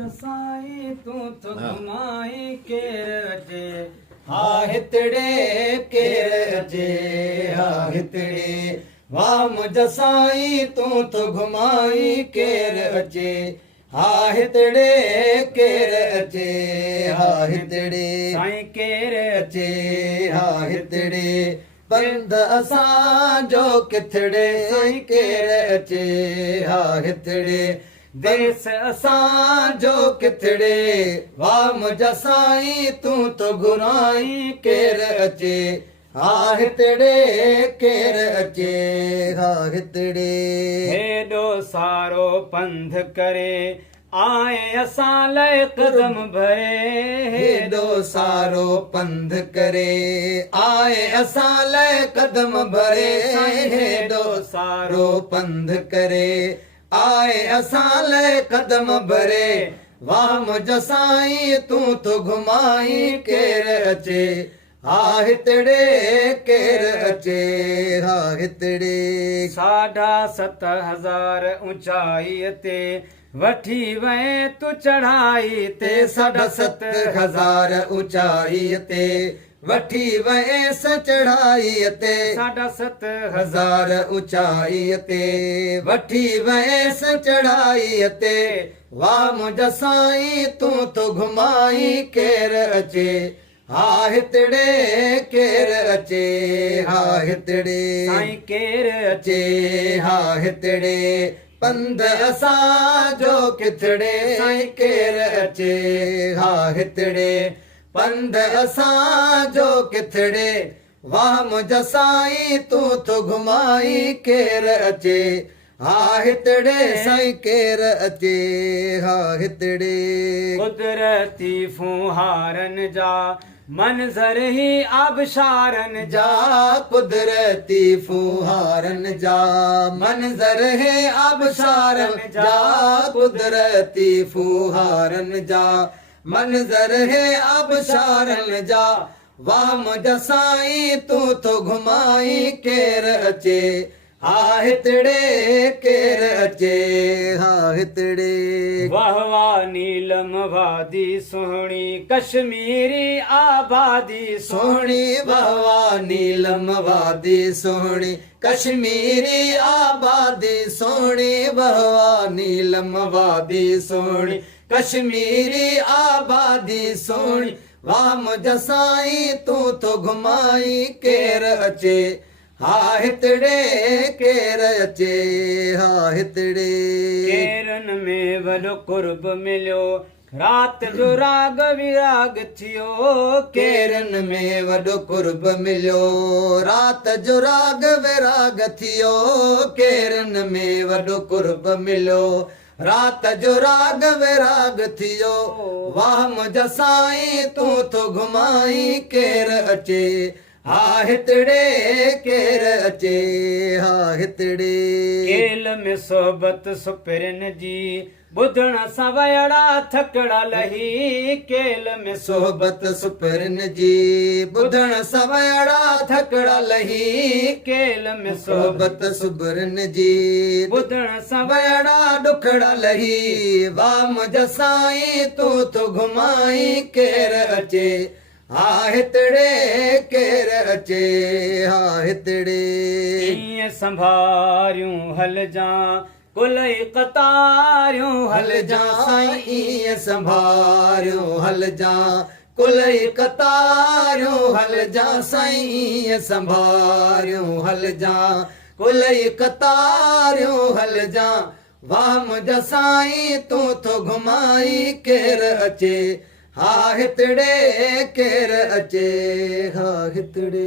साईं तूं तो घुमाई केर अचे हा हितड़े केर अचे हा हितड़े वाह मुंहिंजा साईं तूं तो घुमाई केर अचे हा हितड़े केर अचे हा हितड़े साईं केर अचे हा हितड़े बंद असां जो किथड़े साईं केर अचे हा हितड़े देस असां जो किथड़े वाह मुंहिंजा साईं तूं तो घुराई केर अचे हा हितड़े केर अचे हा हितड़े हेॾो सारो पंध करे आए असां लाइ कदम भरे हेॾो सारो पंध करे आए असां लाइ कदम भरे हेॾो सारो पंध करे आए असां लाइ कदम भरे वाह मुंहिंजा साईं तूं तो घुमाई केर अचे हा हितड़े केर अचे हा हितड़े 7,500 ऊंचाई ते वठी वए तू चढ़ाई ते 7,500 ऊंचाई ते वठी वएस चढ़ाई ते 7,500 ऊंचाई ते वठी वएस चढ़ाई ते वाह मुंहिंजा साईं तूं तो घुमाई केर अचे हा हितड़े केर अचे हा हितड़े साईं केर अचे हा हितड़े पंध असां जो किथड़े साईं केर अचे हा हितड़े पंध असां जो किथड़े वाह मुंहिंजा साईं तूं तो घुमाई केर अचे हा हितड़े साईं केर अचे हा हितड़े कुदरती फुहारन जा मंज़र ही आबशारन जा कुदरती फुहारन जा मंज़र है आबशारन जा कुदरती फुहारन जा मंज़र है आबशारन जा वाह मुंहिंजा साईं तूं तो घुमाई केर अचे हा हितड़े केर अचे हा हितड़े वाह वाह नीलम वादी सोहणी कश्मीरी आबादी सोहणी वाह वाह नीलम वादी सोहणी कश्मीरी आबादी सोहणी वाह वाह नीलम वादी सोहणी कश्मीरी आबादी सोहणी वाह मुंहिंजा साईं तूं तो घुमाई केर अचे हा हितड़े केर अचे हा हितड़े केरन में वॾो कुर्ब मिलियो रात जो राग विराग थियो केरन में वॾो कुर्ब मिलियो रात जो राग विराग थियो केरन में वॾो कुर्ब मिलियो रात जो राग विराग थियो वाह मुंहिंजा साईं तूं तो घुमाई केर अचे हा हितड़े केर अचे हा हितड़े केल में सोबत सुपिरन जी ॿुधण सां वयड़ा थकड़ा लही केल में सोबत सुपिरन जी ॿुधण सां वयड़ा थकड़ा लही केल में सोबत सुपिरन जी ॿुधण सां वयड़ा ॾुखड़ा लही वाह मुंहिंजा साईं तूं तो घुमाई केर अचे हा हितड़े केर अचे हा हितड़े ईअं संभारियूं हलजां कुलई कतारियूं हलजां साईं ईअं संभारियूं हलजां कुलई कतारियूं हलजां साईं ईअं संभारियूं हलजां कुलई कतारियूं हलजां वाह मुंहिंजा साईं तूं तो घुमाई केर अचे हा हितड़े केर अचे हा हितड़े